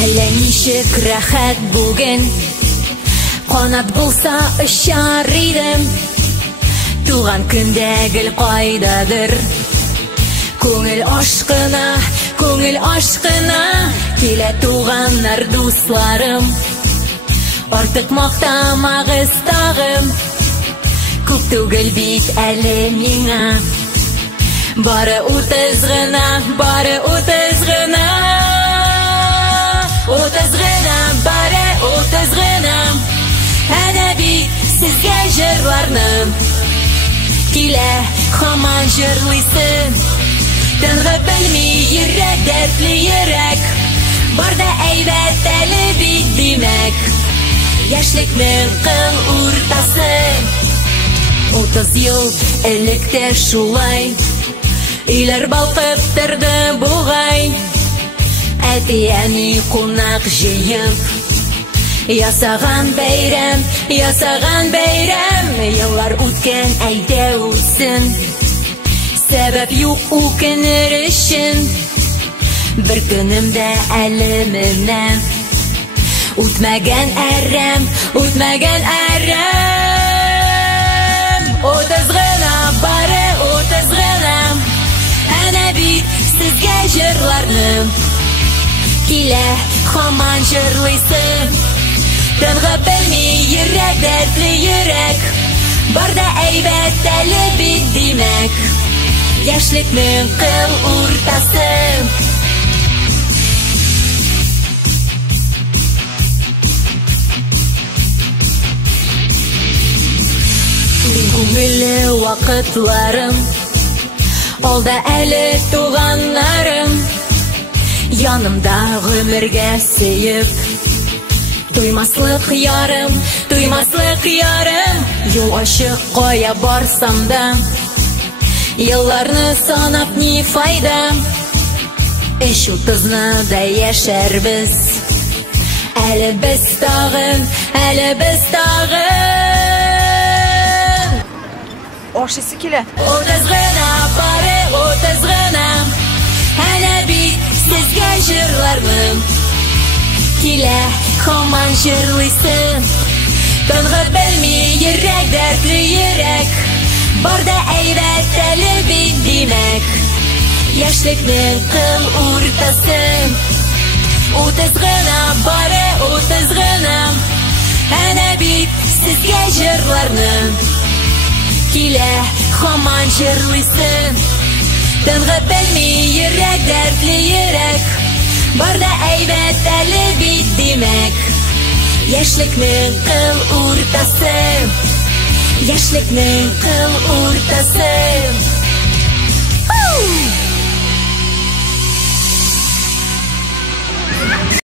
Әллә ничек рәхәт бүген, канат булса очар идем. Туган көндә гел кайдадыр, күңел ашкына, килә туганнар дусларым. Артык мактамагыз тагым, күп түгел бит әле миңа. Бары 30 гына, бары 30 гына. 30 гына, бары 30 гына. Әнә бит сезгә җырларным. Килә һаман җырлыйсың, тынгы белми йөрәк, дәртле йөрәк. Бар да әйбәт әле бит димәк, яшьлекнең кыл уртасы. 30 ел элек тә шулай, өйләр балкып торды бугай. Әти-әни кунак җыеп, ясаган бәйрәм, еллар үткән әйдә үтсен. Сәбәп юк үкенер өчен, бер көнем дә әле менә. Үтмәгән әрәм. 30 гына, бары 30 гына. Әнә бит сезгә җырларным. Килә һаман җырлыйсың, тынгы белми йөрәк, дәртле йөрәк. Бар да әйбәт әле бит димәк, яшьлекнең кыл уртасы. Күңелле вакытларым, алда әле туганнарым. Янымда гомергә сөеп, туймаслык ярым. Юл ачык кая барсам да, елларны санап ни файда. 30-ны да яшәрбез, әле без тагын. Ашыйсы килә. 30 гына, бары 30 гына. Әнә бит сезгә җырларным. Килә һаман җырлыйсың, тынгы белми йөрәк, дәртле йөрәк. Бар да әйбәт әле бит димәк, яшьлекнең кыл уртасы. 30 гына, бары 30 гына. Әнә бит сезгә җырларным. Килә һаман җырлыйсың, тынгы белми йөрәк, дәртле йөрәк. Бар да әйбәт әле бит димәк, яшьлекнең кыл уртасы.